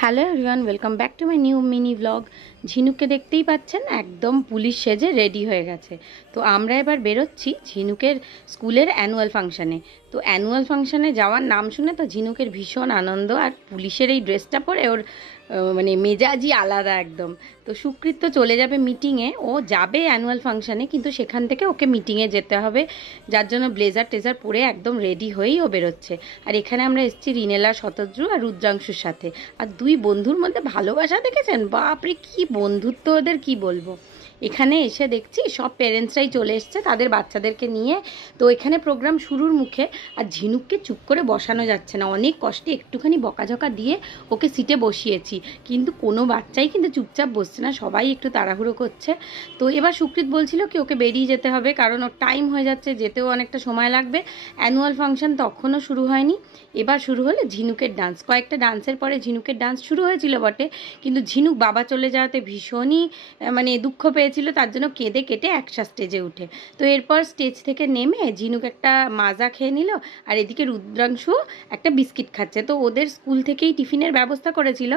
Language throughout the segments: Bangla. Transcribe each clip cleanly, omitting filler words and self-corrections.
Hello everyone, welcome back to my new mini blog. ঝিনুককে দেখতেই পাচ্ছেন, একদম পুলিশ সেজে রেডি হয়ে গেছে। তো আমরা এবার বেরোচ্ছি ঝিনুকের স্কুলের অ্যানুয়াল ফাংশানে। তো অ্যানুয়াল ফাংশানে যাওয়ার নাম শুনে তো ঝিনুকের ভীষণ আনন্দ, আর পুলিশের এই ড্রেসটা পরে ওর মানে মেজাজই আলাদা একদম। তো সুকৃত তো চলে যাবে মিটিংয়ে, ও যাবে অ্যানুয়াল ফাংশানে, কিন্তু সেখান থেকে ওকে মিটিংয়ে যেতে হবে, যার জন্য ব্লেজার টেজার পরে একদম রেডি হয়েই ও বেরোচ্ছে। আর এখানে আমরা এসেছি রিনেলা, শতদ্রু আর রুদ্রাংশুর সাথে। আর দুই বন্ধুর মধ্যে ভালোবাসা দেখেছেন, বাপরে কি বন্ধুত্ব ওদের, কি বলবো। এখানে এসে দেখছি সব পেরেন্টসরাই চলে এসছে তাদের বাচ্চাদেরকে নিয়ে। তো এখানে প্রোগ্রাম শুরুর মুখে, আর ঝিনুককে চুপ করে বসানো যাচ্ছে না, অনেক কষ্টে একটুখানি বকাঝকা দিয়ে ওকে সিটে বসিয়েছি, কিন্তু কোনো বাচ্চাই কিন্তু চুপচাপ বসছে না, সবাই একটু তাড়াহুড়ো করছে। তো এবার সুকৃত বলছিল কি ওকে বেরিয়ে যেতে হবে, কারণ ওর টাইম হয়ে যাচ্ছে, যেতেও অনেকটা সময় লাগবে। অ্যানুয়াল ফাংশন তখনও শুরু হয়নি। এবার শুরু হলো ঝিনুকের ডান্স। কয়েকটা ডান্সের পরে ঝিনুকের ডান্স শুরু হয়েছিল বটে, কিন্তু ঝিনুক বাবা চলে যাওয়াতে ভীষণই মানে দুঃখ পেয়েছিল, তার জন্য কেঁদে কেটে একসা স্টেজে উঠে। তো এরপর স্টেজ থেকে নেমে ঝিনুক একটা মাজা খেয়ে নিল, আর এদিকে রুদ্রাংশু একটা বিস্কিট খাচ্ছে। তো ওদের স্কুল থেকেই টিফিনের ব্যবস্থা করেছিল।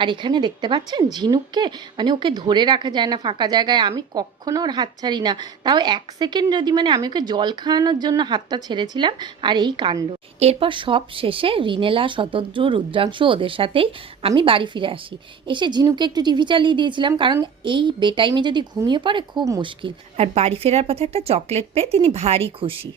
আর এখানে দেখতে পাচ্ছেন ঝিনুককে, মানে ওকে ধরে রাখা যায় না ফাঁকা জায়গায়, আমি কখনো ওর হাত ছাড়ি না। তাও এক সেকেন্ড যদি, মানে আমি ওকে জল খাওয়ানোর জন্য হাতটা ছেড়েছিলাম, আর এই কাণ্ড। এরপর সব শেষে রিনেলা, শতদ্রু, রুদ্রাংশু ওদের সাথেই আমি বাড়ি ফিরে আসি। এসে ঝিনুকে একটু টিভি চালিয়ে দিয়েছিলাম, কারণ এই বেটাইমে যদি ঘুমিয়ে পড়ে খুব মুশকিল। আর বাড়ি ফেরার পথে একটা চকলেট পেয়ে তিনি ভারী খুশি।